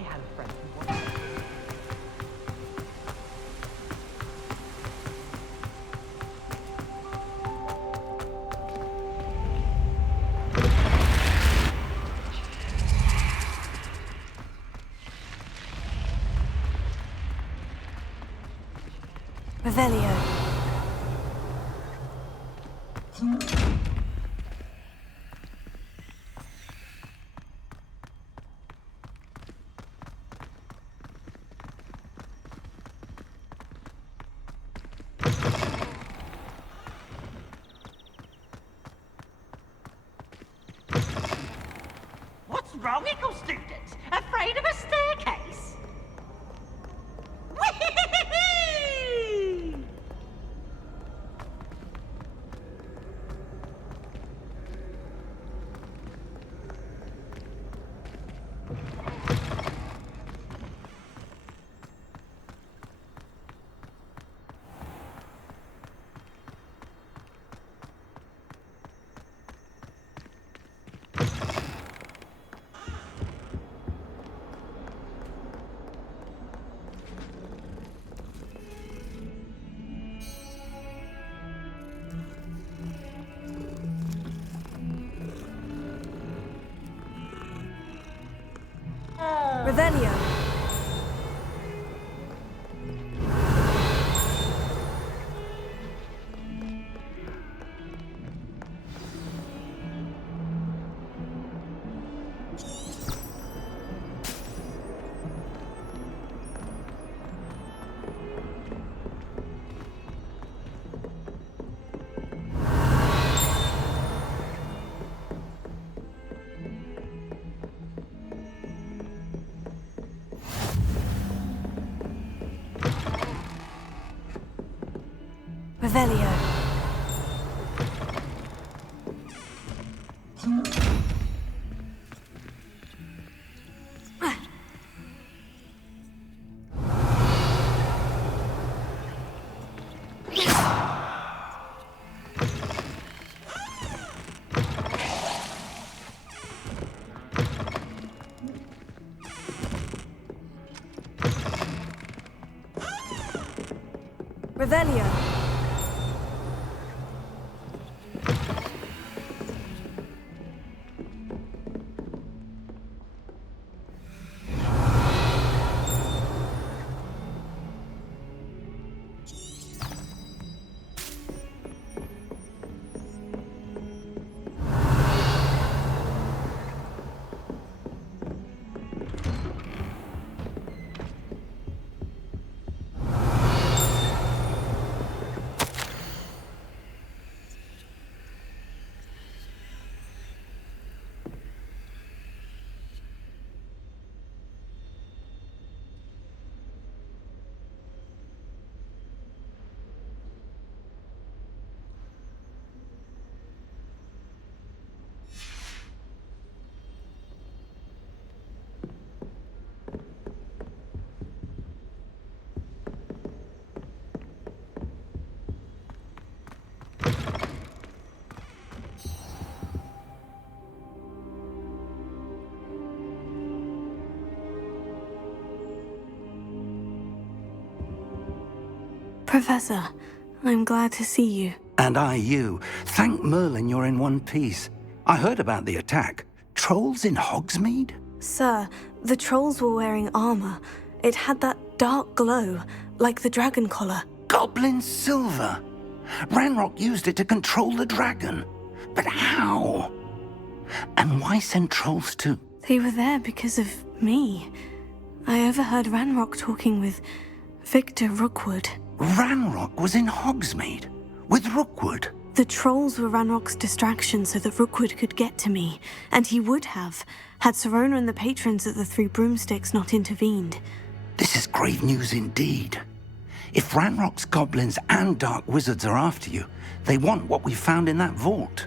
had a friend who wanted... Revelio. What's wrong, Eagle students? Afraid of a staircase? Whee! Revelio. Revelio. Revelio. Professor, I'm glad to see you. And I you. Thank Merlin you're in one piece. I heard about the attack. Trolls in Hogsmeade? Sir, the trolls were wearing armor. It had that dark glow, like the dragon collar. Goblin silver! Ranrock used it to control the dragon. But how? And why send trolls to... They were there because of me. I overheard Ranrock talking with Victor Rookwood. Ranrock was in Hogsmeade? With Rookwood? The trolls were Ranrock's distraction so that Rookwood could get to me, and he would have, had Sirona and the patrons at the Three Broomsticks not intervened. This is grave news indeed. If Ranrock's goblins and dark wizards are after you, they want what we found in that vault.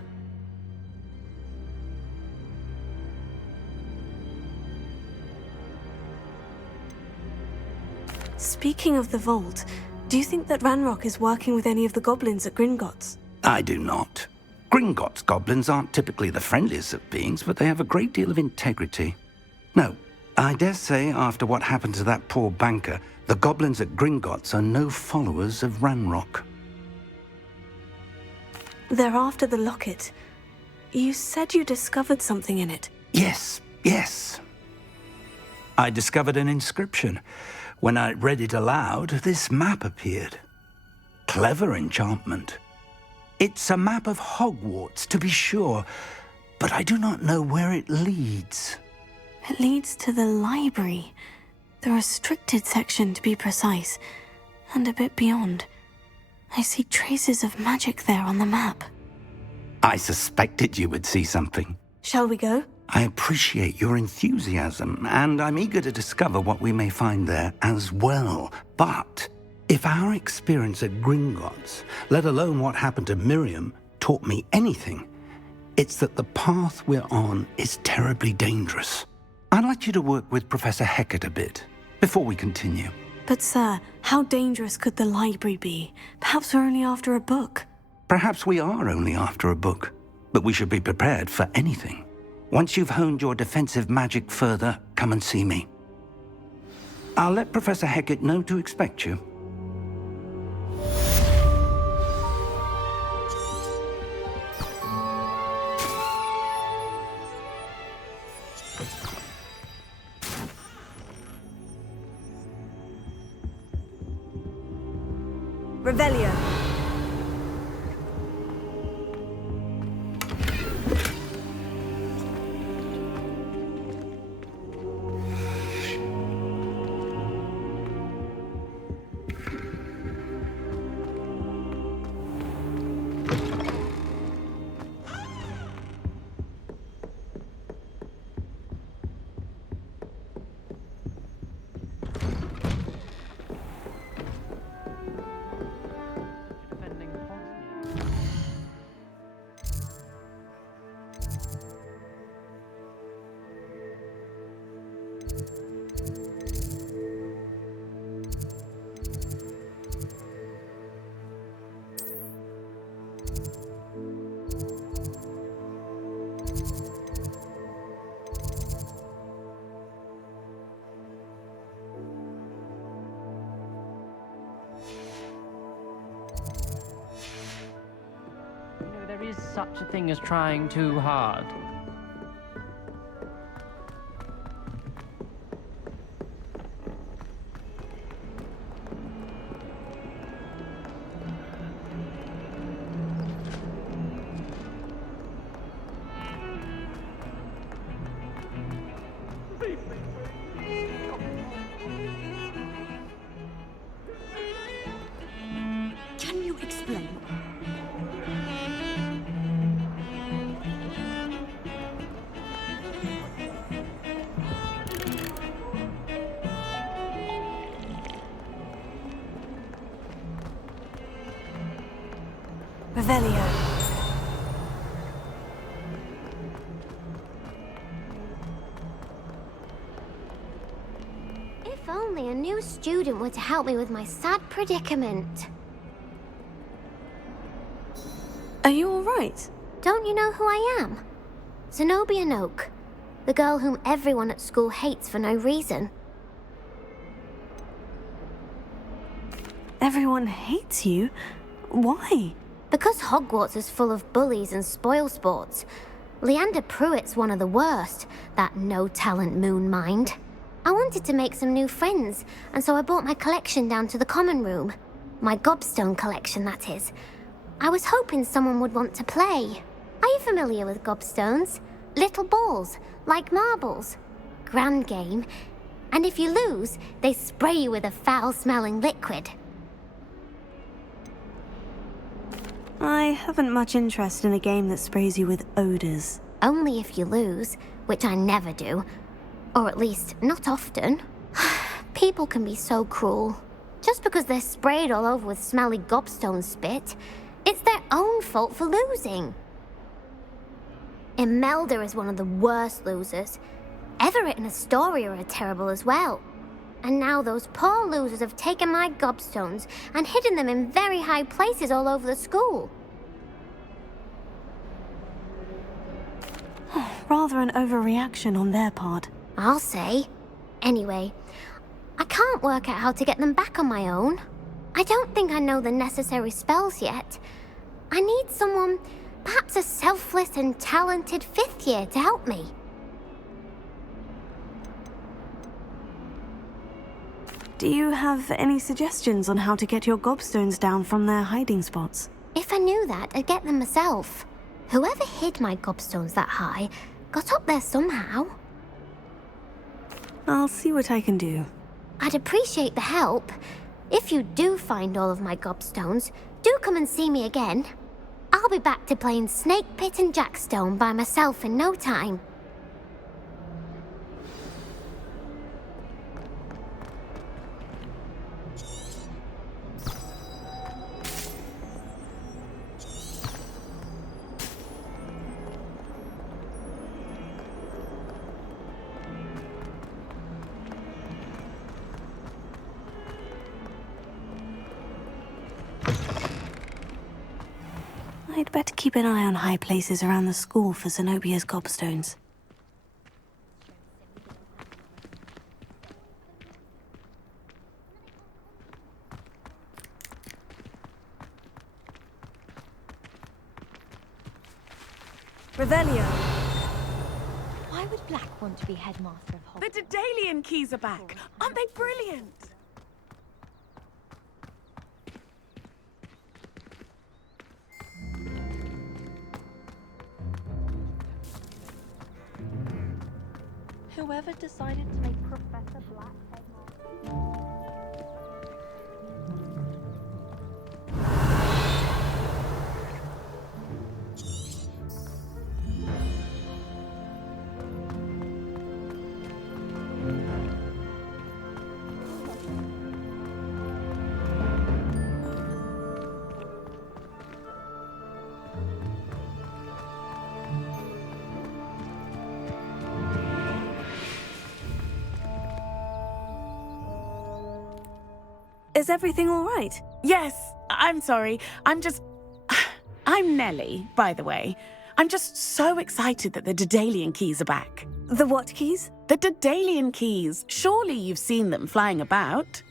Speaking of the vault, do you think that Ranrock is working with any of the goblins at Gringotts? I do not. Gringotts goblins aren't typically the friendliest of beings, but they have a great deal of integrity. No, I dare say, after what happened to that poor banker, the goblins at Gringotts are no followers of Ranrock. They're after the locket. You said you discovered something in it. Yes. I discovered an inscription. When I read it aloud, this map appeared. Clever enchantment. It's a map of Hogwarts, to be sure, but I do not know where it leads. It leads to the library. The restricted section, to be precise, and a bit beyond. I see traces of magic there on the map. I suspected you would see something. Shall we go? I appreciate your enthusiasm, and I'm eager to discover what we may find there as well. But if our experience at Gringotts, let alone what happened to Miriam, taught me anything, it's that the path we're on is terribly dangerous. I'd like you to work with Professor Hecat a bit before we continue. But sir, how dangerous could the library be? Perhaps we're only after a book. Perhaps we are only after a book, but we should be prepared for anything. Once you've honed your defensive magic further, come and see me. I'll let Professor Hecat know to expect you. Revelio. There is such a thing as trying too hard. Can you explain? Revelio. If only a new student were to help me with my sad predicament. Are you all right? Don't you know who I am? Zenobia Noak, the girl whom everyone at school hates for no reason. Everyone hates you? Why? Because Hogwarts is full of bullies and spoilsports. Leander Pruitt's one of the worst, that no-talent moon mind. I wanted to make some new friends, and so I brought my collection down to the common room. My gobstone collection, that is. I was hoping someone would want to play. Are you familiar with gobstones? Little balls, like marbles. Grand game. And if you lose, they spray you with a foul-smelling liquid. I haven't much interest in a game that sprays you with odors. Only if you lose, which I never do. Or at least, not often. People can be so cruel. Just because they're sprayed all over with smelly gobstone spit, it's their own fault for losing. Imelda is one of the worst losers. Everett and Astoria are terrible as well. And now those poor losers have taken my gobstones and hidden them in very high places all over the school. Rather an overreaction on their part. I'll say. Anyway, I can't work out how to get them back on my own. I don't think I know the necessary spells yet. I need someone, perhaps a selfless and talented 5th year to help me. Do you have any suggestions on how to get your gobstones down from their hiding spots? If I knew that, I'd get them myself. Whoever hid my gobstones that high got up there somehow. I'll see what I can do. I'd appreciate the help. If you do find all of my gobstones, do come and see me again. I'll be back to playing Snake Pit and Jackstone by myself in no time. I'd better keep an eye on high places around the school for Zenobia's gobstones. Revelio! Why would Black want to be headmaster of The Hogwarts? Daedalian keys are back. Aren't they brilliant? Whoever decided to make Professor Black headmaster? Is everything all right? Yes, I'm sorry. I'm Nellie, by the way. I'm just so excited that the Daedalian keys are back. The what keys? The Daedalian keys. Surely you've seen them flying about.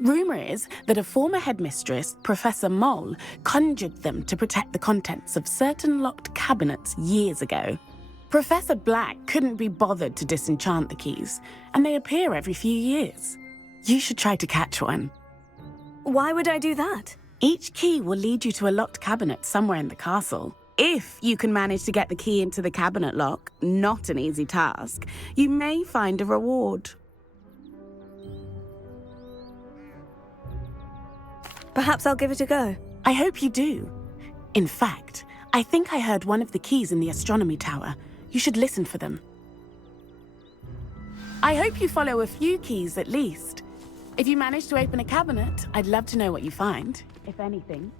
Rumour is that a former headmistress, Professor Moll, conjured them to protect the contents of certain locked cabinets years ago. Professor Black couldn't be bothered to disenchant the keys, and they appear every few years. You should try to catch one. Why would I do that? Each key will lead you to a locked cabinet somewhere in the castle. If you can manage to get the key into the cabinet lock, not an easy task, you may find a reward. Perhaps I'll give it a go. I hope you do. In fact, I think I heard one of the keys in the astronomy tower. You should listen for them. I hope you follow a few keys at least. If you manage to open a cabinet, I'd love to know what you find, if anything.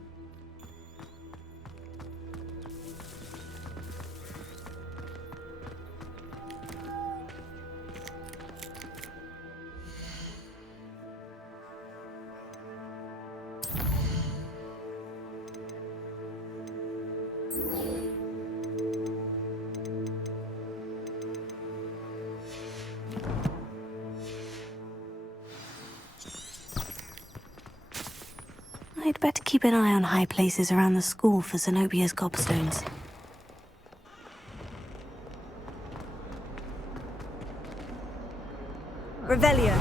I'd better keep an eye on high places around the school for Zenobia's gobstones. Revelio.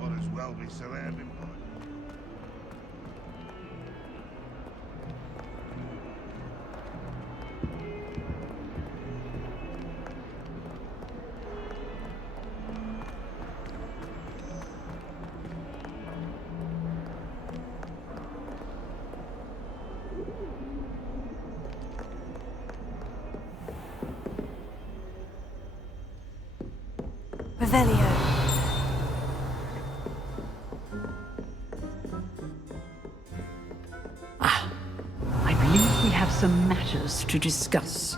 Might as well be surrounded by. Revelio. I believe we have some matters to discuss.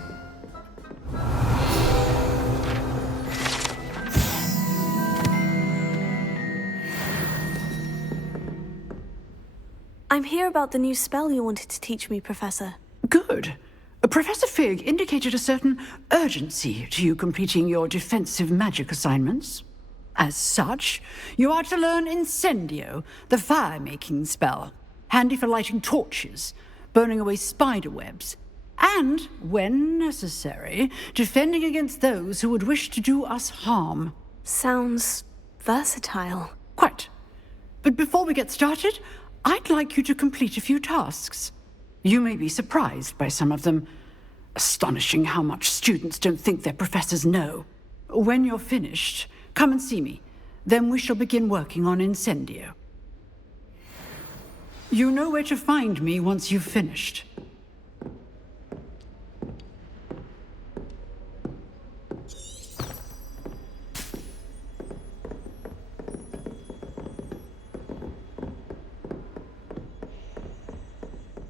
I'm here about the new spell you wanted to teach me, Professor. Good. Professor Fig indicated a certain urgency to you completing your defensive magic assignments. As such, you are to learn Incendio, the fire-making spell, handy for lighting torches, burning away spider webs, and, when necessary, defending against those who would wish to do us harm. Sounds versatile. Quite. But before we get started, I'd like you to complete a few tasks. You may be surprised by some of them. Astonishing how much students don't think their professors know. When you're finished, come and see me. Then we shall begin working on Incendio. You know where to find me once you've finished.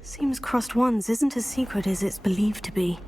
Seems Crossed Wands isn't as secret as it's believed to be.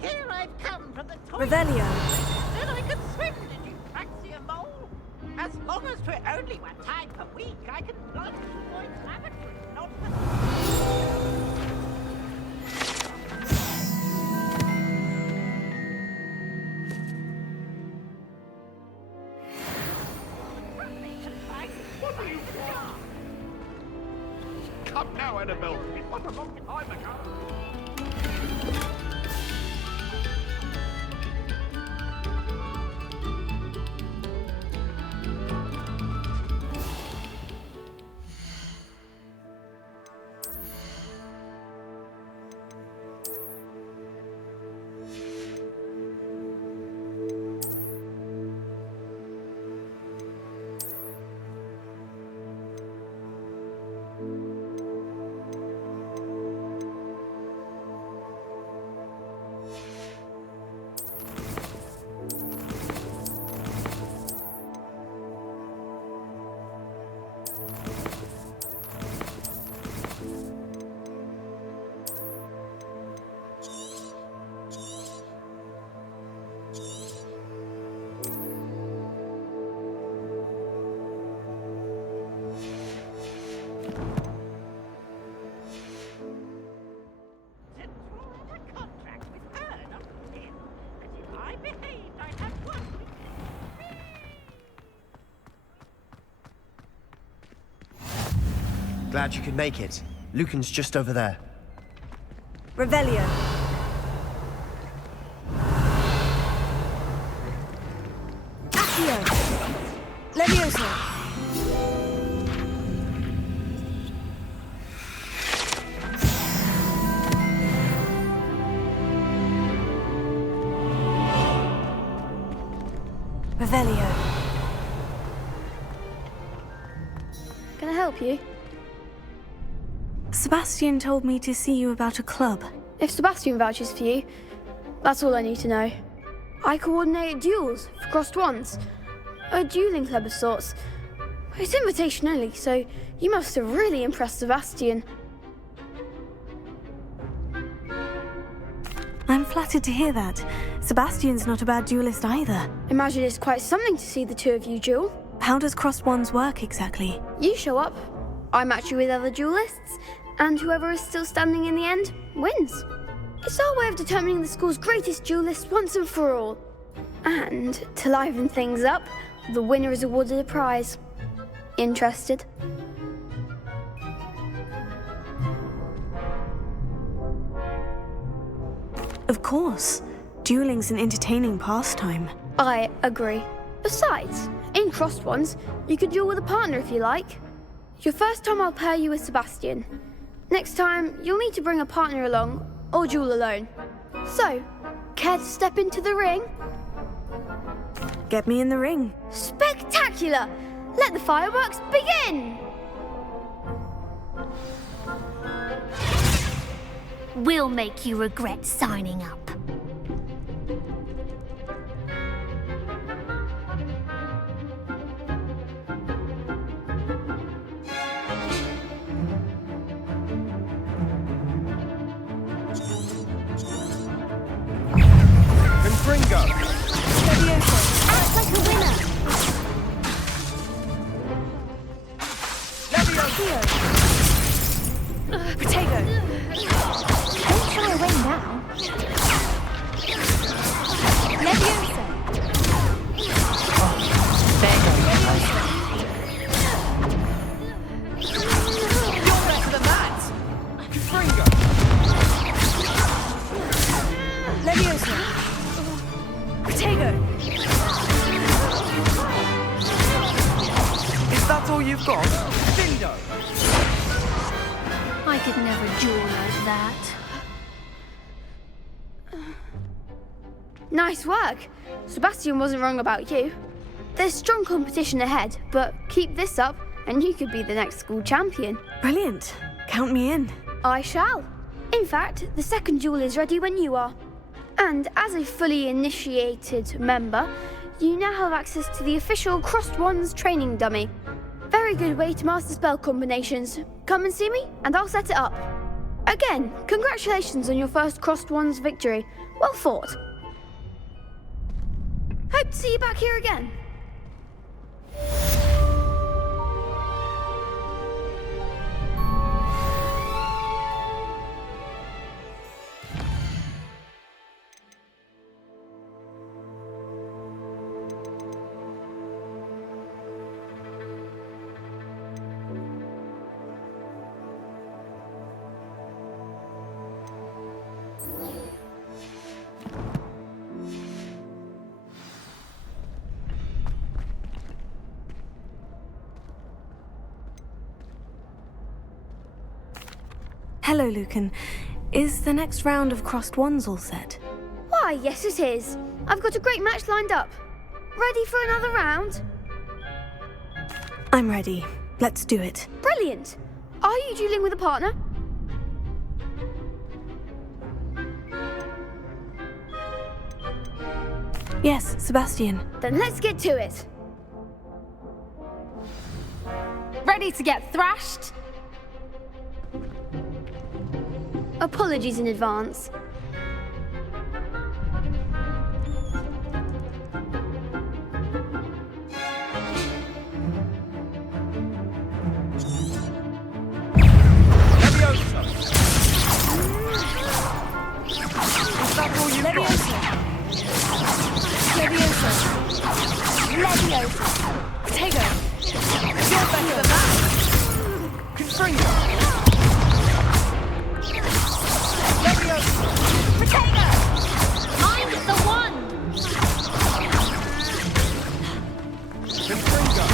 Here I've come from the toilet. Revelio. Then I can swim, did you fancy a mole? As long as 'twere only 1 time per week, I can plunge to Lloyd's lavatory, not for... Come now, Annabelle. It was a long time ago. Glad you could make it. Lucan's just over there. Revelio. Accio. Levioso. Revelio. Can I help you? Sebastian told me to see you about a club. If Sebastian vouches for you, that's all I need to know. I coordinate duels for Crossed Wands. A dueling club of sorts. It's invitation only, so you must have really impressed Sebastian. I'm flattered to hear that. Sebastian's not a bad duelist either. Imagine it's quite something to see the two of you duel. How does Crossed Wands work exactly? You show up, I match you with other duelists, and whoever is still standing in the end wins. It's our way of determining the school's greatest duelist once and for all. And to liven things up, the winner is awarded a prize. Interested? Of course. Dueling's an entertaining pastime. I agree. Besides, in crossed ones, you could duel with a partner if you like. Your first time I'll pair you with Sebastian. Next time, you'll need to bring a partner along, or duel alone. So, care to step into the ring? Get me in the ring. Spectacular! Let the fireworks begin! We'll make you regret signing up. Confringo! Act like a winner. Potato! Don't shy away now. Leviosa! You're better than that! Confringo! Leviosa! Potato! Is that all you've got? Dindo! I could never duel like that. Nice work. Sebastian wasn't wrong about you. There's strong competition ahead, but keep this up and you could be the next school champion. Brilliant. Count me in. I shall. In fact, the second duel is ready when you are. And as a fully initiated member, you now have access to the official Crossed Wands training dummy. Very good way to master spell combinations. Come and see me, and I'll set it up. Again, congratulations on your first Crossed Wands victory. Well fought. Hope to see you back here again. Hello, Lucan. Is the next round of Crossed Wands all set? Why, yes it is. I've got a great match lined up. Ready for another round? I'm ready. Let's do it. Brilliant. Are you dueling with a partner? Yes, Sebastian. Then let's get to it. Ready to get thrashed? Apologies in advance. Leviosa! Is that all you've got? Leviosa! Leviosa! Potato! You're better than that! Confringo! Leviosa! Potato! I'm the one! Confringo!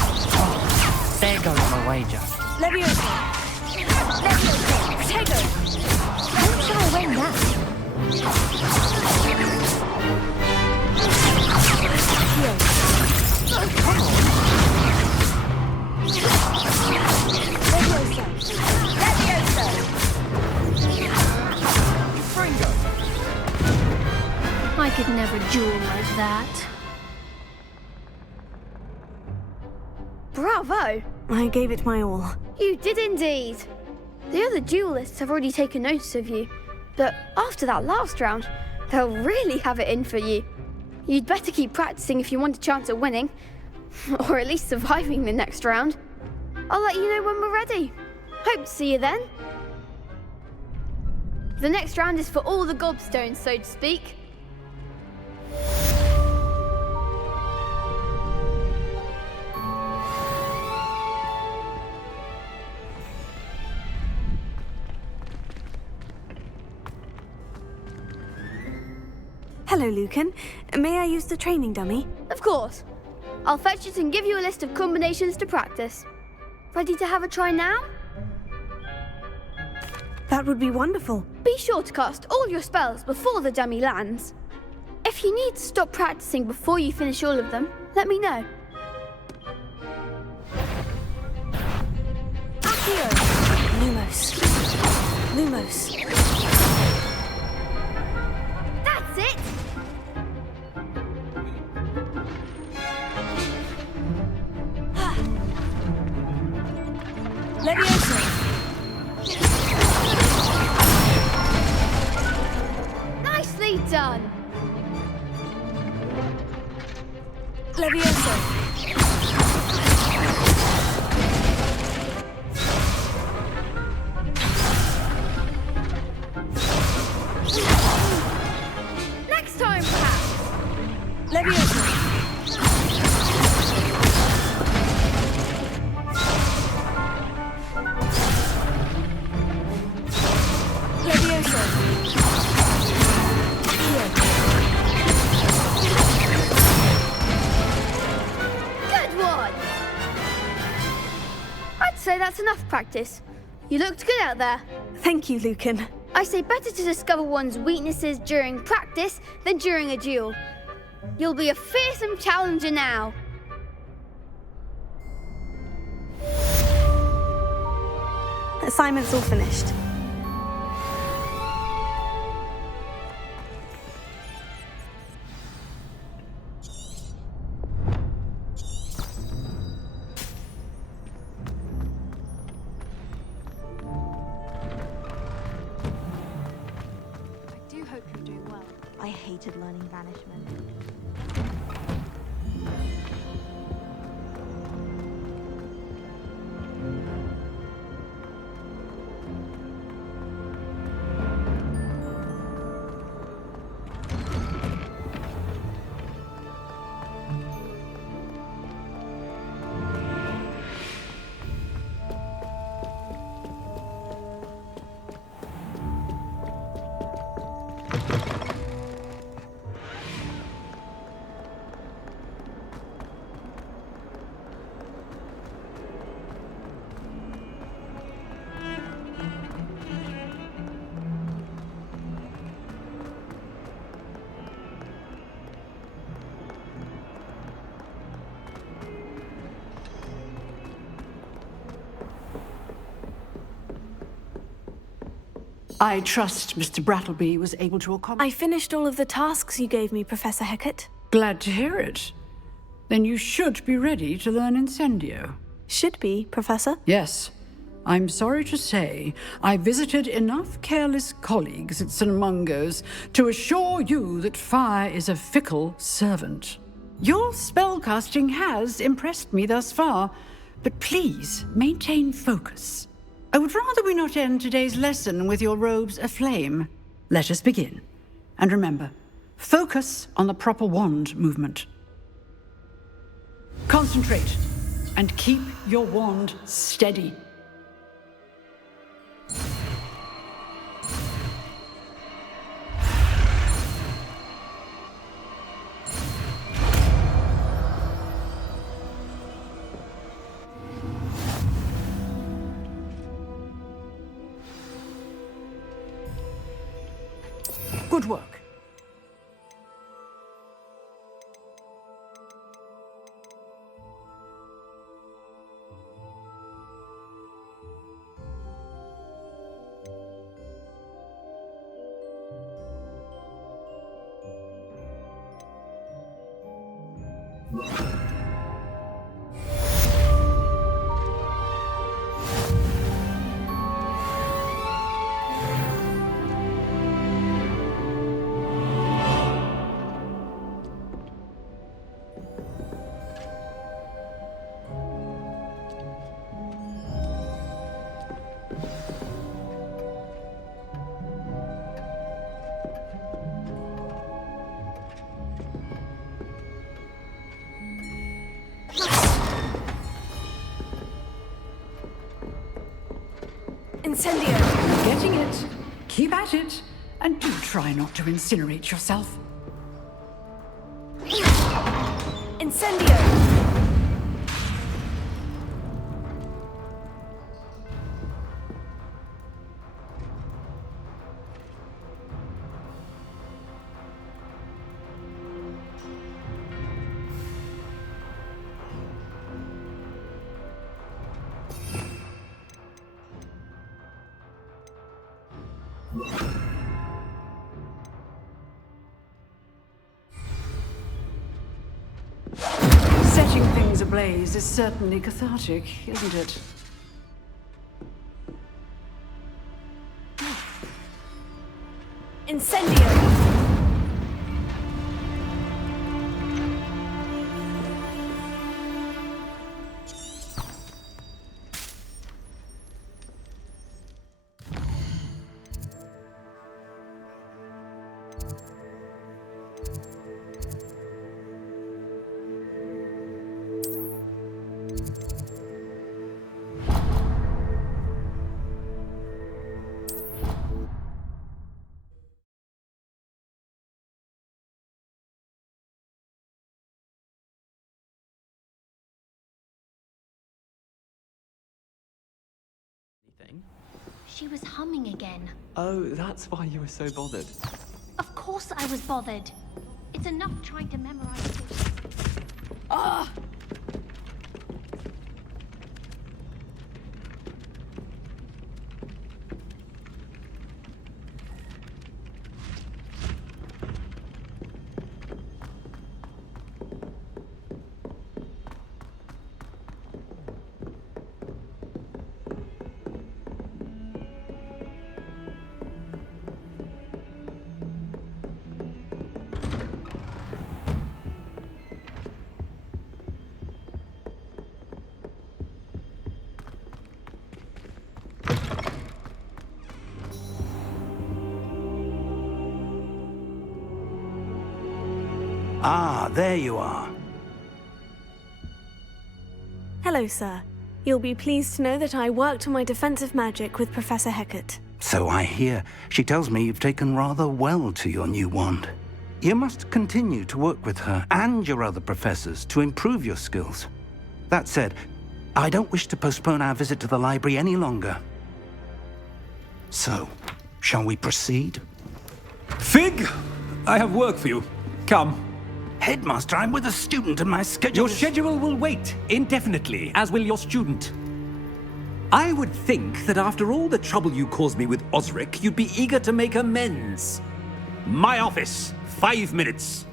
There goes my wager. Leviosa! Leviosa! Potato! Don't shy away now. Confringo! I could never duel like that. Bravo! I gave it my all. You did indeed. The other duelists have already taken notice of you, but after that last round, they'll really have it in for you. You'd better keep practicing if you want a chance at winning, or at least surviving the next round. I'll let you know when we're ready. Hope to see you then. The next round is for all the gobstones, so to speak. Hello, Lucan. May I use the training dummy? Of course. I'll fetch it and give you a list of combinations to practice. Ready to have a try now? That would be wonderful. Be sure to cast all your spells before the dummy lands. If you need to stop practicing before you finish all of them, let me know. Accio! Lumos. Lumos. That's it! Levioso. Nicely done! Levioso. Next time, perhaps! Levioso. Good one! I'd say that's enough practice. You looked good out there. Thank you, Lucan. I say better to discover one's weaknesses during practice than during a duel. You'll be a fearsome challenger now. Assignment's all finished. I do hope you're doing well. I hated learning banishment. I trust Mr. Brattleby was able to accomplish... I finished all of the tasks you gave me, Professor Hecat. Glad to hear it. Then you should be ready to learn Incendio. Should be, Professor. Yes. I'm sorry to say, I visited enough careless colleagues at St. Mungo's to assure you that fire is a fickle servant. Your spellcasting has impressed me thus far, but please maintain focus. I would rather we not end today's lesson with your robes aflame. Let us begin. And remember, focus on the proper wand movement. Concentrate and keep your wand steady. Good work. Incendio. Getting it. Keep at it. And do try not to incinerate yourself. Incendio! Setting things ablaze is certainly cathartic, isn't it? Incendio! She was humming again. Oh, that's why you were so bothered. Of course I was bothered. It's enough trying to memorize it. Ah! Ah, there you are. Hello, sir. You'll be pleased to know that I worked on my defensive magic with Professor Hecat. So I hear. She tells me you've taken rather well to your new wand. You must continue to work with her and your other professors to improve your skills. That said, I don't wish to postpone our visit to the library any longer. So, shall we proceed? Fig! I have work for you. Come. Headmaster, I'm with a student and my schedule Your schedule will wait indefinitely, as will your student. I would think that after all the trouble you caused me with Osric, you'd be eager to make amends. My office, 5 minutes.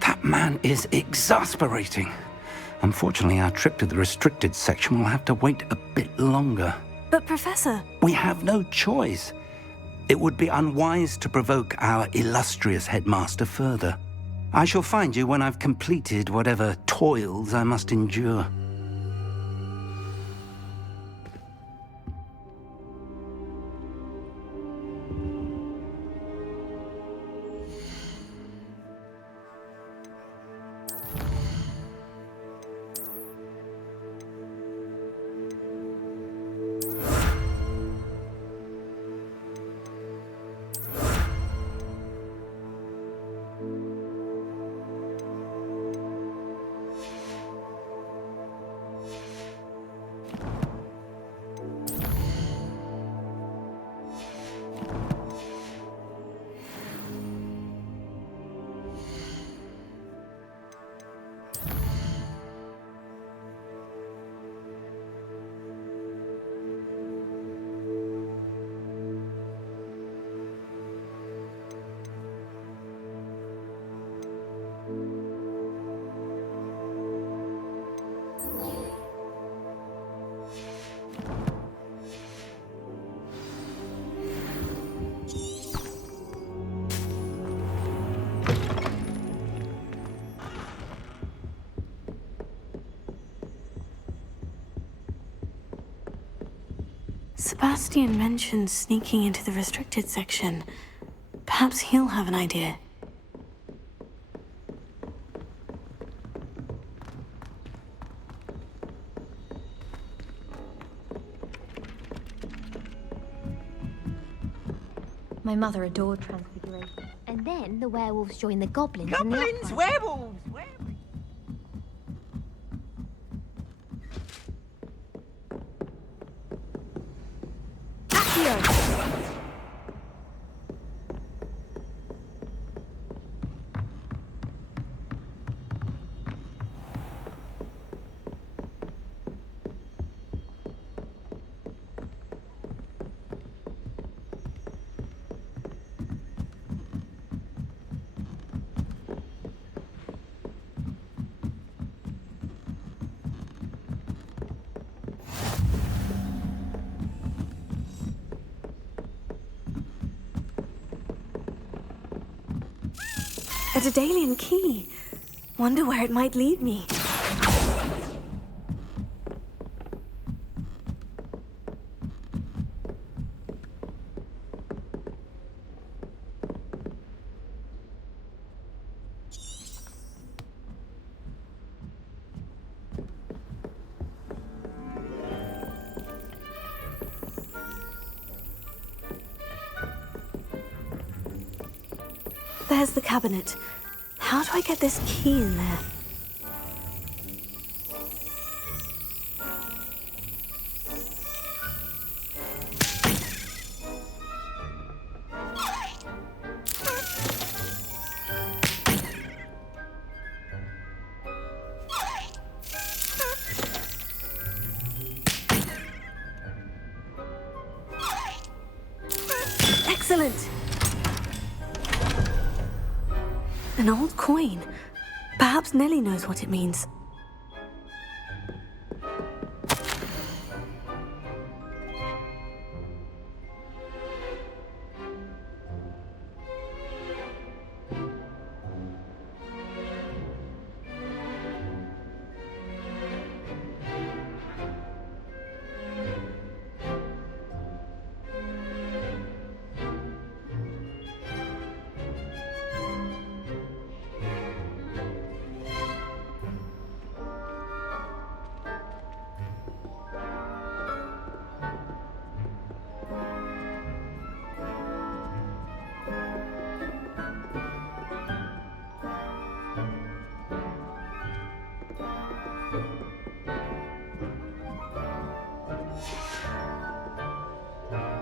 That man is exasperating. Unfortunately, our trip to the restricted section will have to wait a bit longer. But, Professor... We have no choice. It would be unwise to provoke our illustrious headmaster further. I shall find you when I've completed whatever toils I must endure. Sebastian mentioned sneaking into the restricted section. Perhaps he'll have an idea. My mother adored Transfiguration. And then the werewolves joined the goblins. and the Goblins, upright. werewolves, A Daedalian key. Wonder where it might lead me. There's the cabinet. How do I get this key in there? Excellent! An old coin. Perhaps Nellie knows what it means.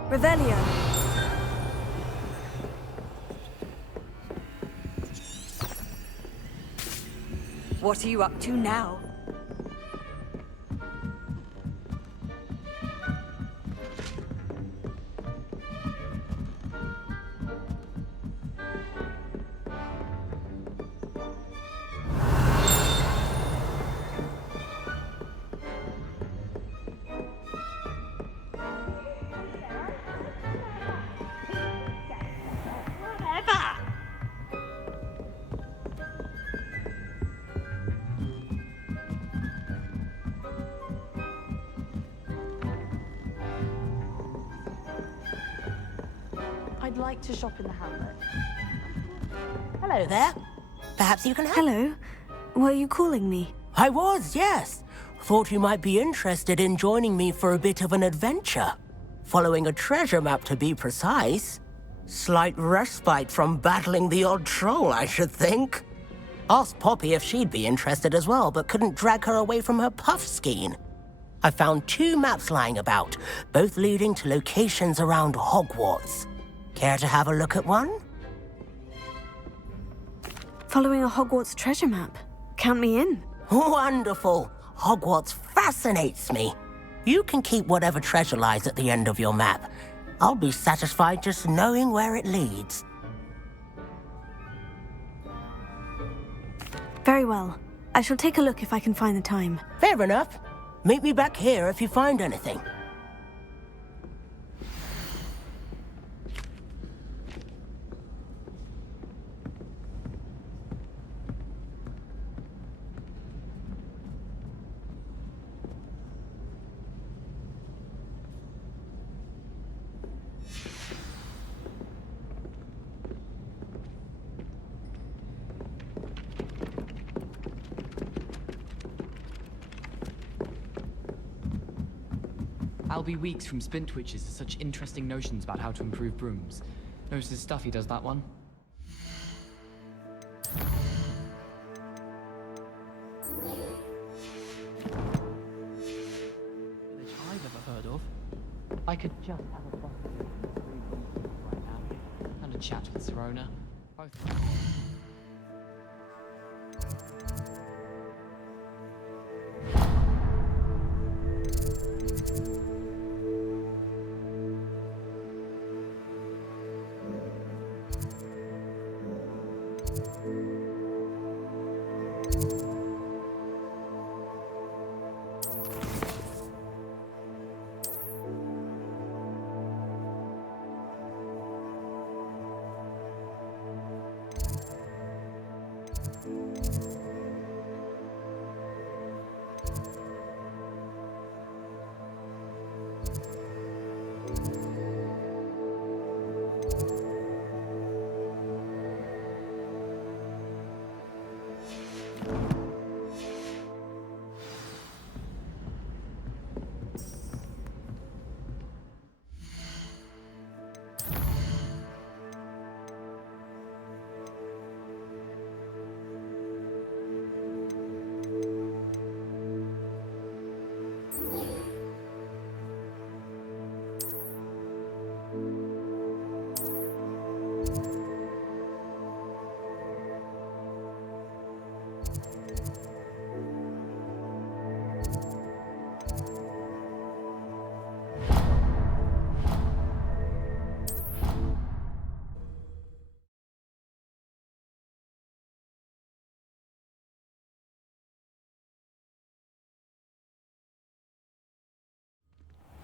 Revelio. What are you up to now? I'd like to shop in the hamlet. Hello there. Perhaps you can help? Hello. Were you calling me? I was, yes. Thought you might be interested in joining me for a bit of an adventure. Following a treasure map, to be precise. Slight respite from battling the odd troll, I should think. Asked Poppy if she'd be interested as well, but couldn't drag her away from her puff skein. I found 2 maps lying about, both leading to locations around Hogwarts. Care to have a look at one? Following a Hogwarts treasure map. Count me in. Wonderful. Hogwarts fascinates me. You can keep whatever treasure lies at the end of your map. I'll be satisfied just knowing where it leads. Very well. I shall take a look if I can find the time. Fair enough. Meet me back here if you find anything. I'll be weeks from Spintwitches to such interesting notions about how to improve brooms. Knows his stuff, he does that one. Village I've ever heard of. I could just have a bite of it right now. And a chat with Serona. Both.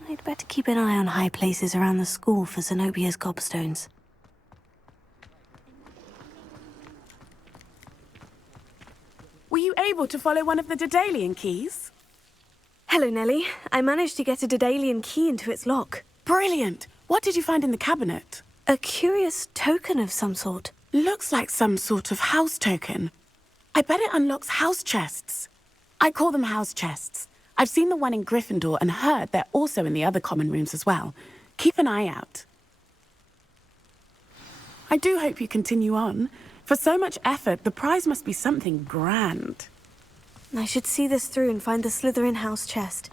I'd better keep an eye on high places around the school for Zenobia's gobstones. Were you able to follow one of the Daedalian keys? Hello, Nellie. I managed to get a Daedalian key into its lock. Brilliant! What did you find in the cabinet? A curious token of some sort. Looks like some sort of house token. I bet it unlocks house chests. I call them house chests. I've seen the one in Gryffindor and heard they're also in the other common rooms as well. Keep an eye out. I do hope you continue on. For so much effort, the prize must be something grand. I should see this through and find the Slytherin house chest.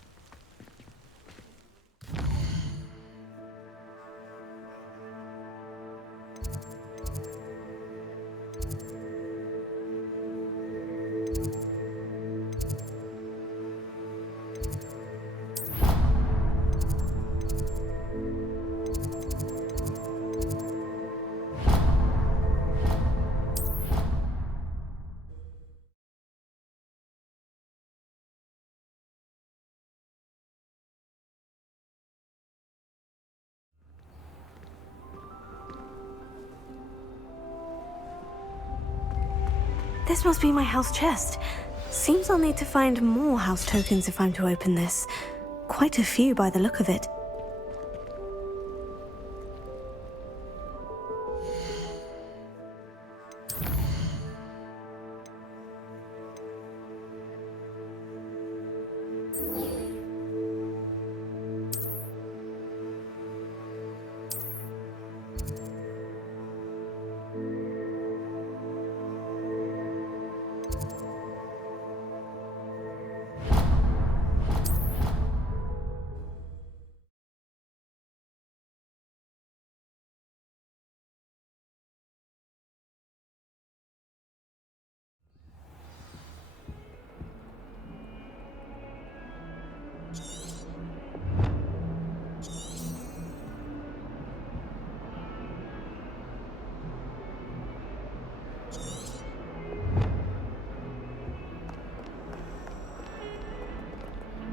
This must be my house chest. Seems I'll need to find more house tokens if I'm to open this. Quite a few by the look of it.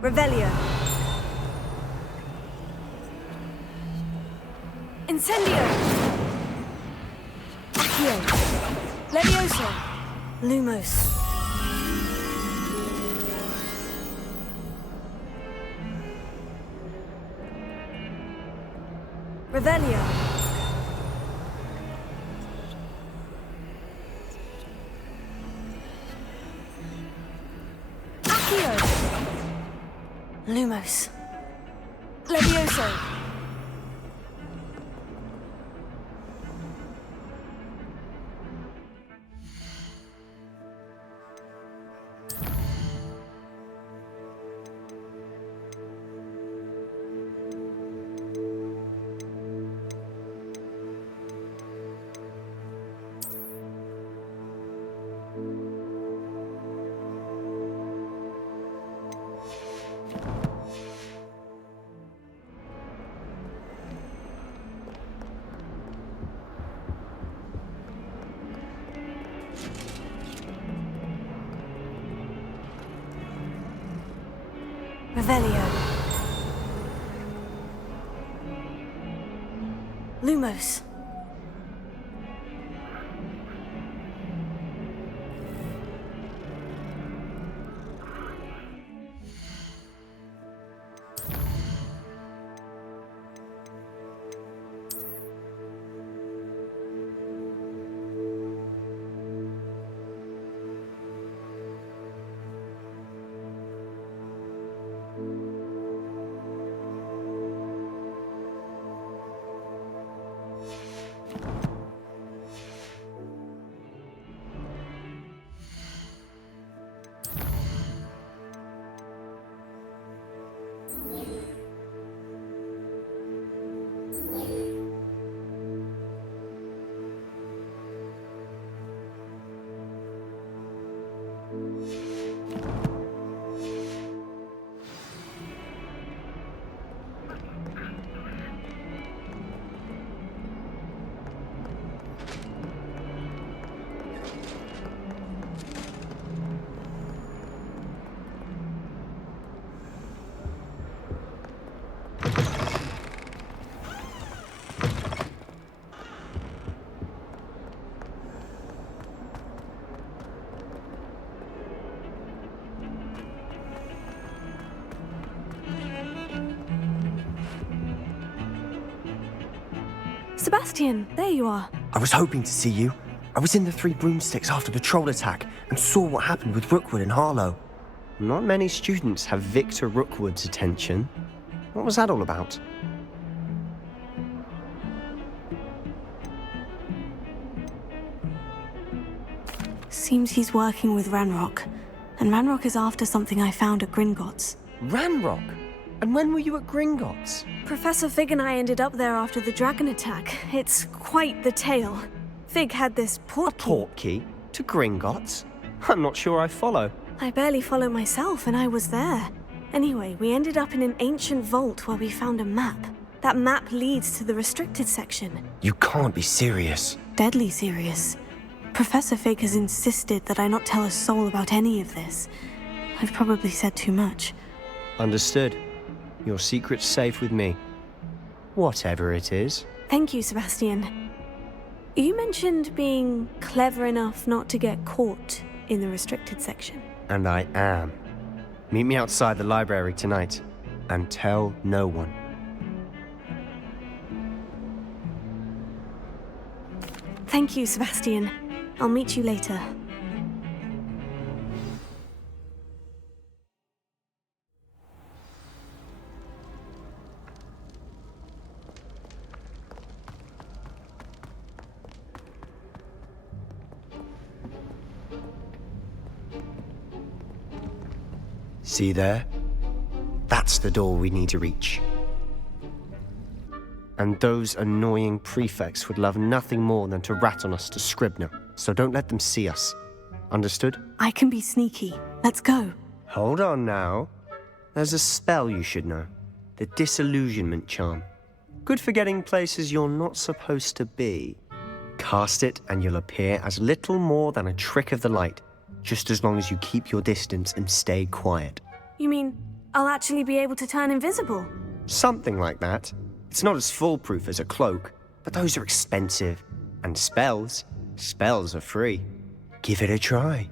Revelio. Incendio. Accio. Levioso. Lumos. Revelio. Accio. Lumos. Levioso. Revelio. Lumos. Sebastian, there you are. I was hoping to see you. I was in the Three Broomsticks after the troll attack and saw what happened with Rookwood and Harlow. Not many students have Victor Rookwood's attention. What was that all about? Seems he's working with Ranrock. And Ranrock is after something I found at Gringotts. Ranrock? And when were you at Gringotts? Professor Fig and I ended up there after the dragon attack. It's quite the tale. Fig had this portkey. A portkey? To Gringotts? I'm not sure I follow. I barely follow myself, and I was there. Anyway, we ended up in an ancient vault where we found a map. That map leads to the restricted section. You can't be serious. Deadly serious. Professor Fig has insisted that I not tell a soul about any of this. I've probably said too much. Understood. Your secret's safe with me. Whatever it is. Thank you, Sebastian. You mentioned being clever enough not to get caught in the restricted section. And I am. Meet me outside the library tonight, and tell no one. Thank you, Sebastian. I'll meet you later. See there? That's the door we need to reach. And those annoying prefects would love nothing more than to rat on us to Scribner, so don't let them see us. Understood? I can be sneaky. Let's go. Hold on now. There's a spell you should know. The Disillusionment Charm. Good for getting places you're not supposed to be. Cast it and you'll appear as little more than a trick of the light, just as long as you keep your distance and stay quiet. You mean I'll actually be able to turn invisible? Something like that. It's not as foolproof as a cloak, but those are expensive. And spells are free. Give it a try.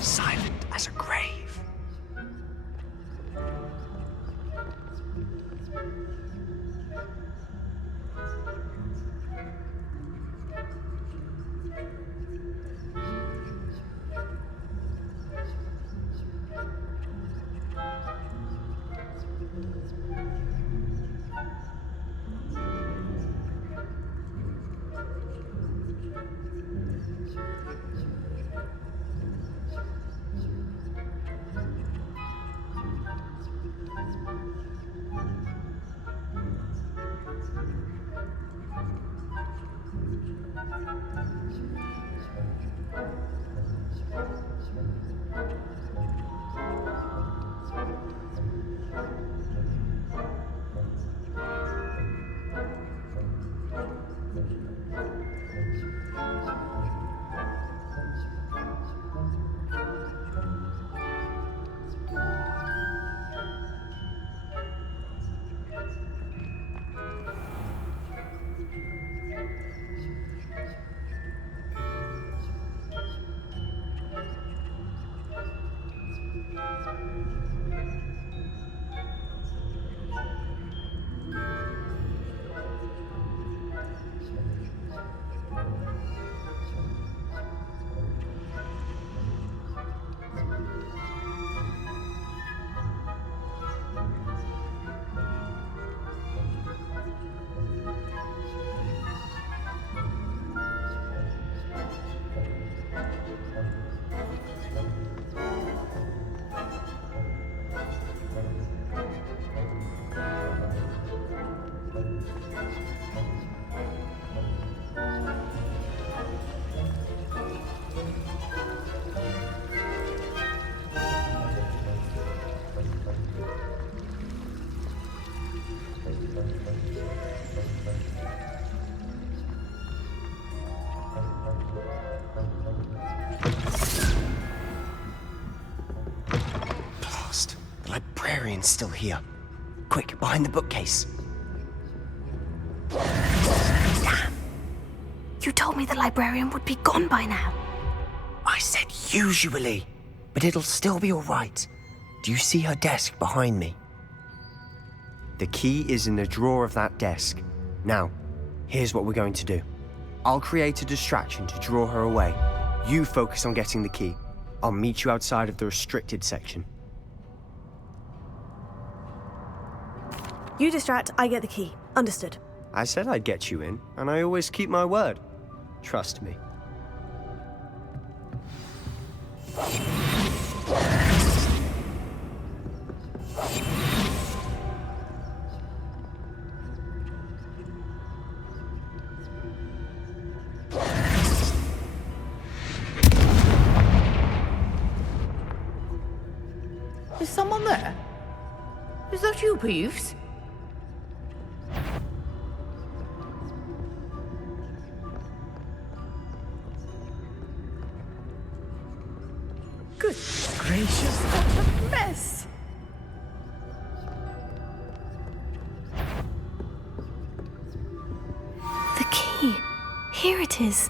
Silent as a grave. The librarian's still here. Quick, behind the bookcase. Damn! You told me the librarian would be gone by now. I said usually, but it'll still be all right. Do you see her desk behind me? The key is in the drawer of that desk. Now, here's what we're going to do. I'll create a distraction to draw her away. You focus on getting the key. I'll meet you outside of the restricted section. You distract, I get the key. Understood. I said I'd get you in, and I always keep my word. Trust me. Is someone there? Is that you, Peeves? Good gracious, what a mess! The key. Here it is.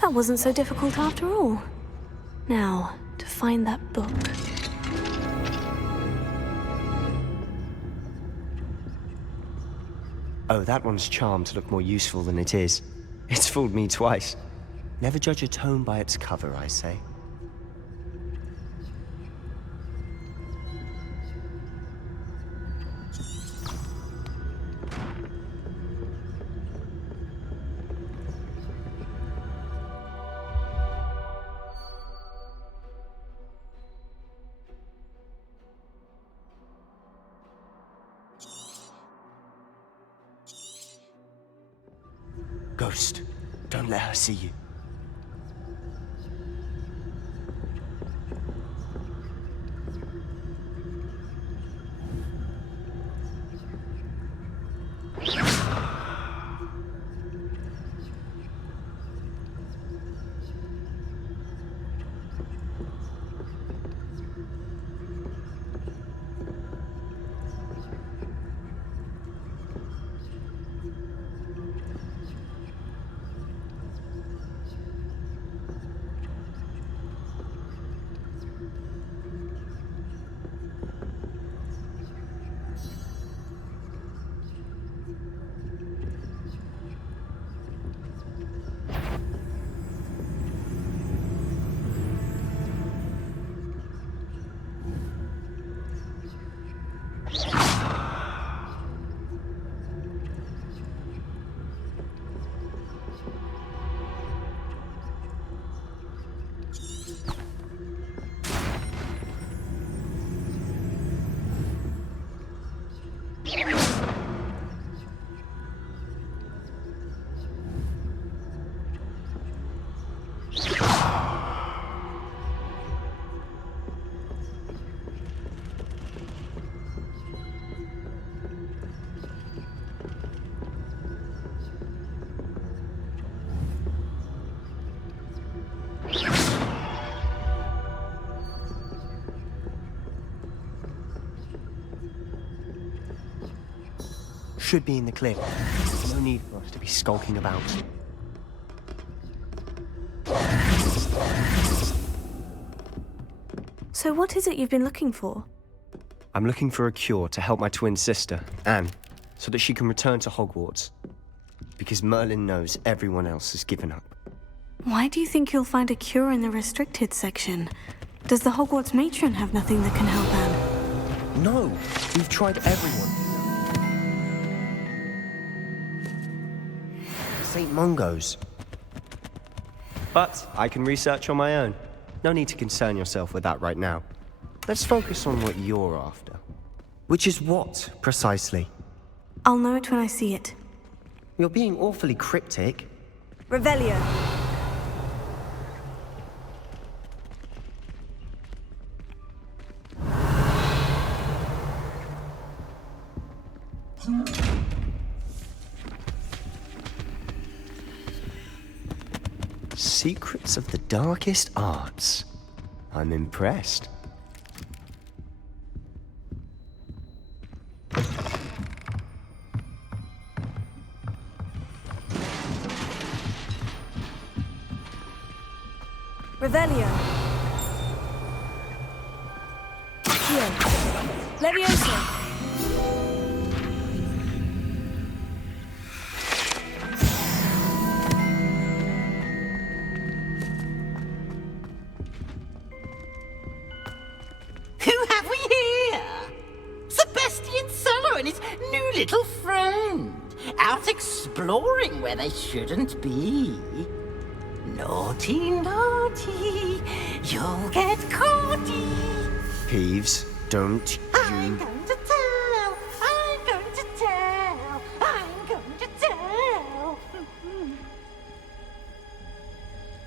That wasn't so difficult after all. Now, to find that book. Oh, that one's charmed to look more useful than it is. It's fooled me twice. Never judge a tome by its cover, I say. Ghost, don't let her see you. Should be in the clear. No need for us to be skulking about. So what is it you've been looking for? I'm looking for a cure to help my twin sister, Anne, so that she can return to Hogwarts. Because Merlin knows everyone else has given up. Why do you think you'll find a cure in the restricted section? Does the Hogwarts matron have nothing that can help Anne? No, we've tried everyone. St. Mungo's. But I can research on my own. No need to concern yourself with that right now. Let's focus on what you're after. Which is what, precisely? I'll know it when I see it. You're being awfully cryptic. Revelio. Secrets of the darkest arts. I'm impressed. Revelio. Here. Leviosa. Who have we here? Sebastian Solo and his new little friend. Out exploring where they shouldn't be. Naughty, naughty, you'll get caughty. Peeves, don't I'm going to tell, I'm going to tell, I'm going to tell.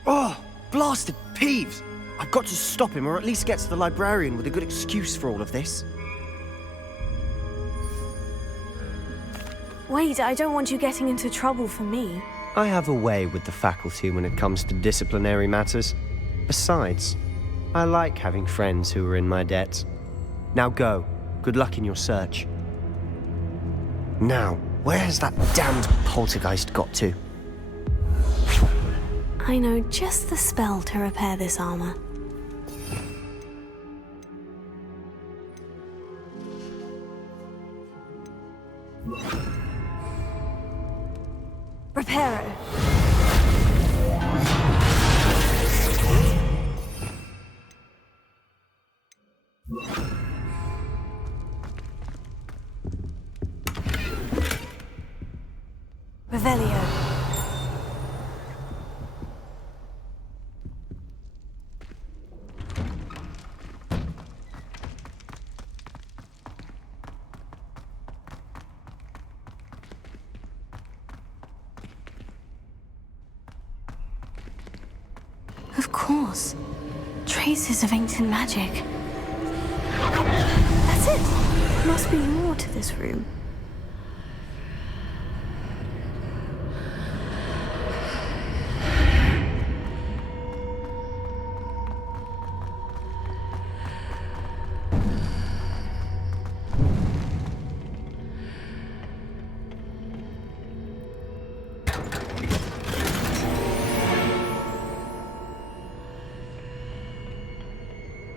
Oh, blasted Peeves! I I've got to stop him, or at least get to the librarian with a good excuse for all of this. Wait, I don't want you getting into trouble for me. I have a way with the faculty when it comes to disciplinary matters. Besides, I like having friends who are in my debt. Now go. Good luck in your search. Now, where has that damned poltergeist got to? I know just the spell to repair this armor. Reparo. Revelio. Of course. Traces of ancient magic. That's it. Must be more to this room.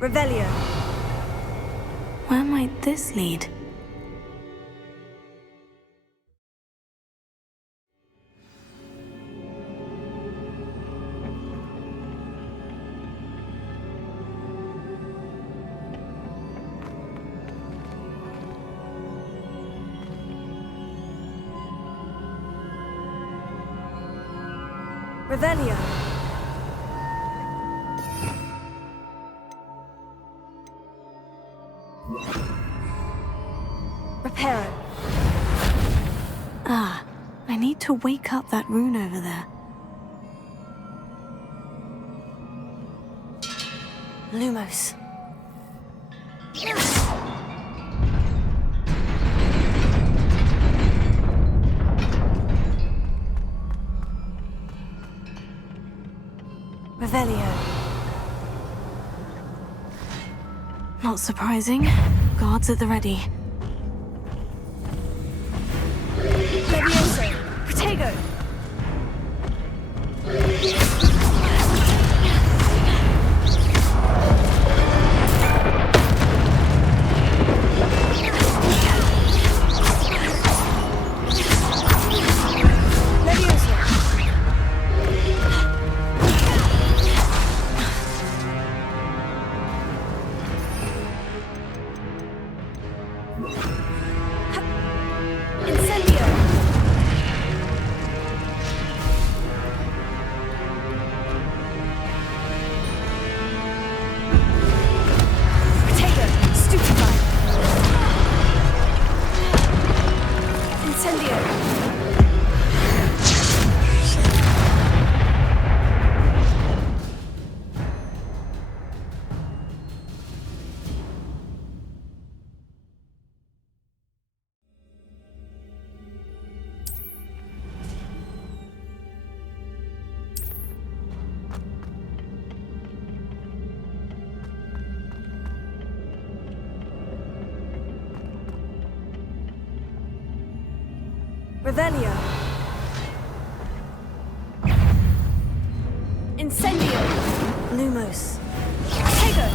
Revelio. Where might this lead? Revelio. Reparo. Ah, I need to wake up that rune over there. Lumos. Revelio. Not surprising. Guards at the ready. Levioso. Protego. Revelio. Incendio. Lumos. Protego.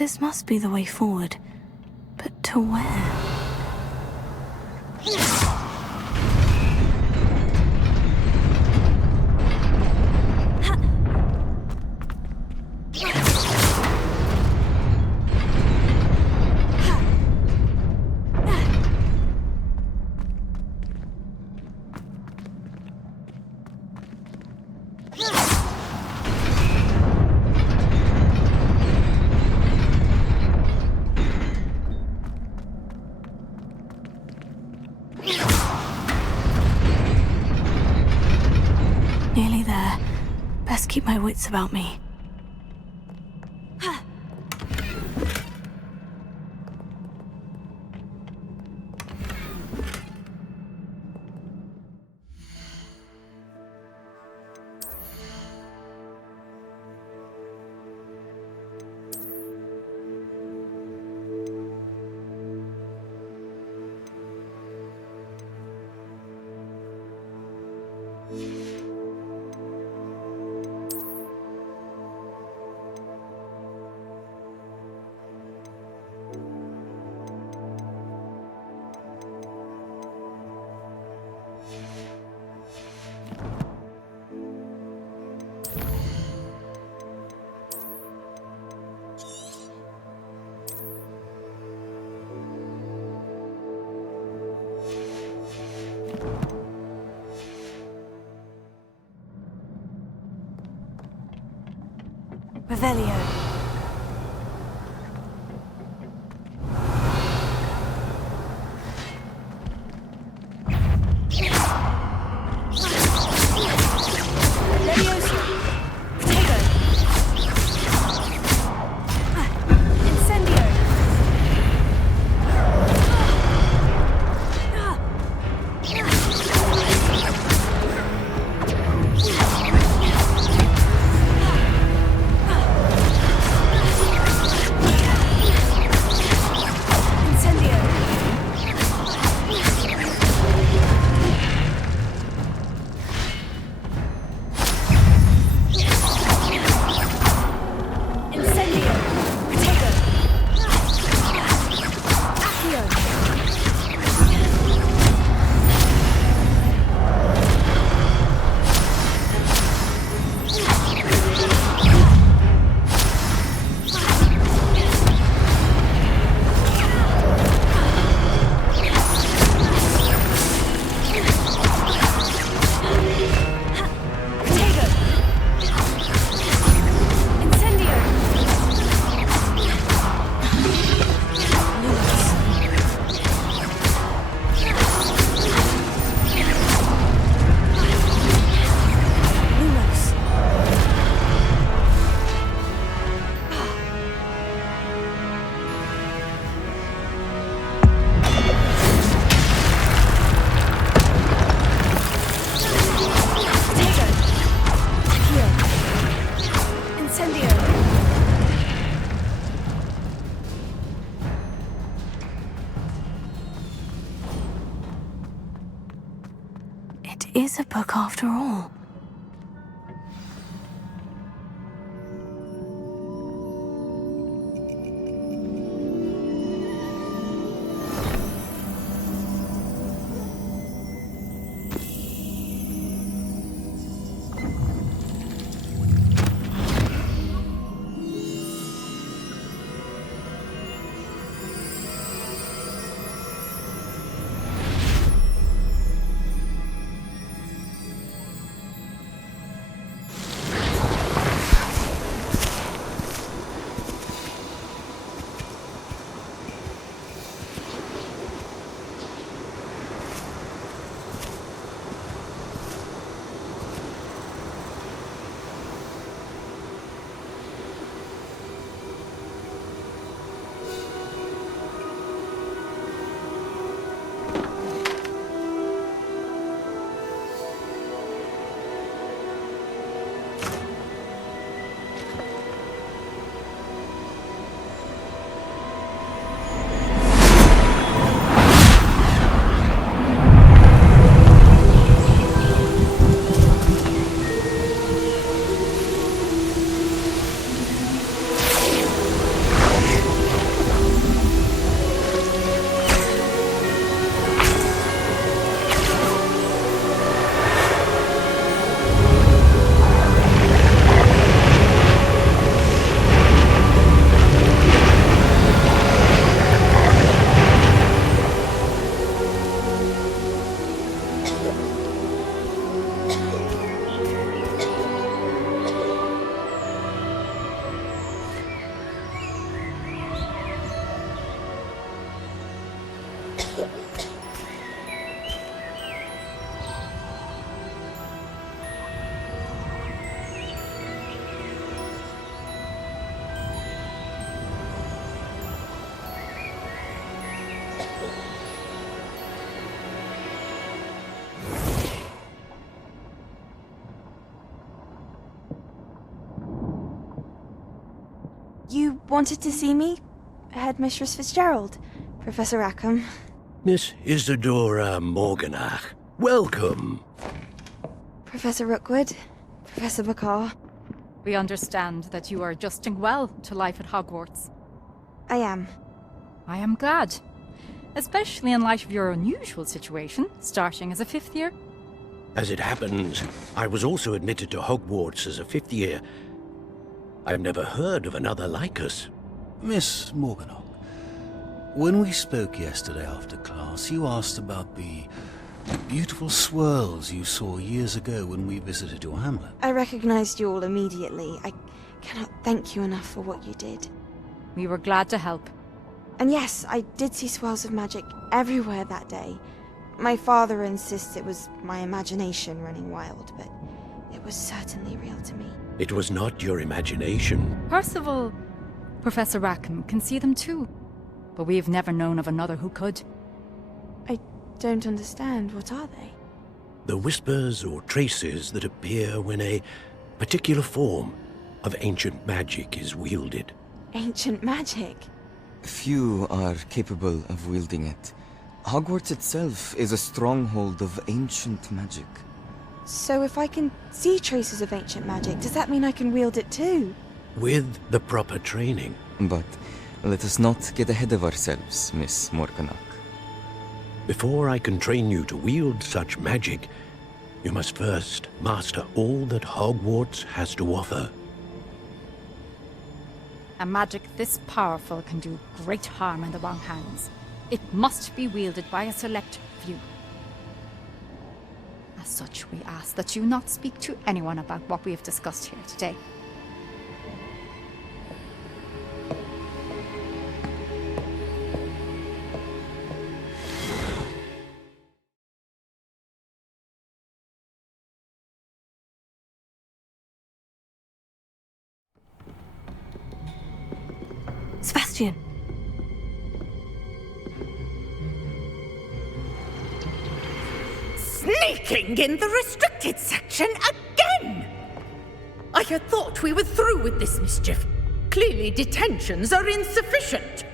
This must be the way forward. But to where? Nearly there. Best keep my wits about me. Revelio. It is a book after all. You wanted to see me? Headmistress Fitzgerald, Professor Rackham. Miss Isadora Morganach, welcome. Professor Rookwood, Professor Bakar. We understand that you are adjusting well to life at Hogwarts. I am. I am glad. Especially in light of your unusual situation, starting as a 5th year. As it happens, I was also admitted to Hogwarts as a 5th year. I've never heard of another like us. Miss Morganach, when we spoke yesterday after class, you asked about the beautiful swirls you saw years ago when we visited your hamlet. I recognized you all immediately. I cannot thank you enough for what you did. We were glad to help. And yes, I did see swirls of magic everywhere that day. My father insists it was my imagination running wild, but it was certainly real to me. It was not your imagination. Percival, Professor Rackham can see them too. But we've never known of another who could. I don't understand. What are they? The whispers or traces that appear when a particular form of ancient magic is wielded. Ancient magic? Few are capable of wielding it. Hogwarts itself is a stronghold of ancient magic. So if I can see traces of ancient magic, does that mean I can wield it too? With the proper training. But let us not get ahead of ourselves, Miss Morganach. Before I can train you to wield such magic, you must first master all that Hogwarts has to offer. A magic this powerful can do great harm in the wrong hands. It must be wielded by a select few. As such, we ask that you not speak to anyone about what we have discussed here today. Sebastian! Sneaking in the restricted section again! I had thought we were through with this mischief. Clearly detentions are insufficient.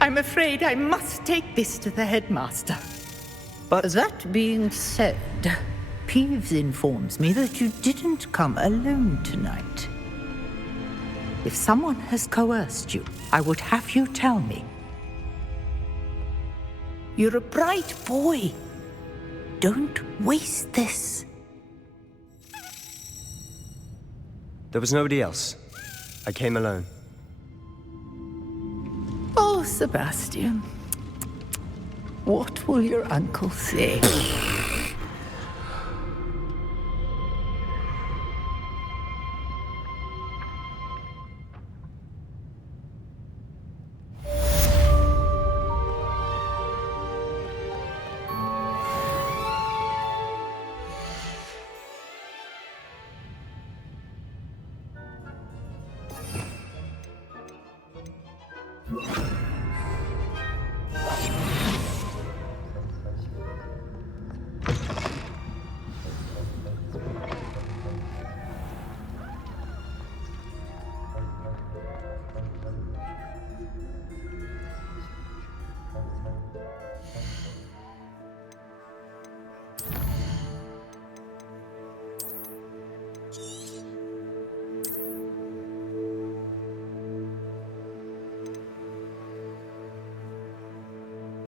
I'm afraid I must take this to the headmaster. But that being said, Peeves informs me that you didn't come alone tonight. If someone has coerced you, I would have you tell me. You're a bright boy. Don't waste this. There was nobody else. I came alone. Oh, Sebastian. What will your uncle say?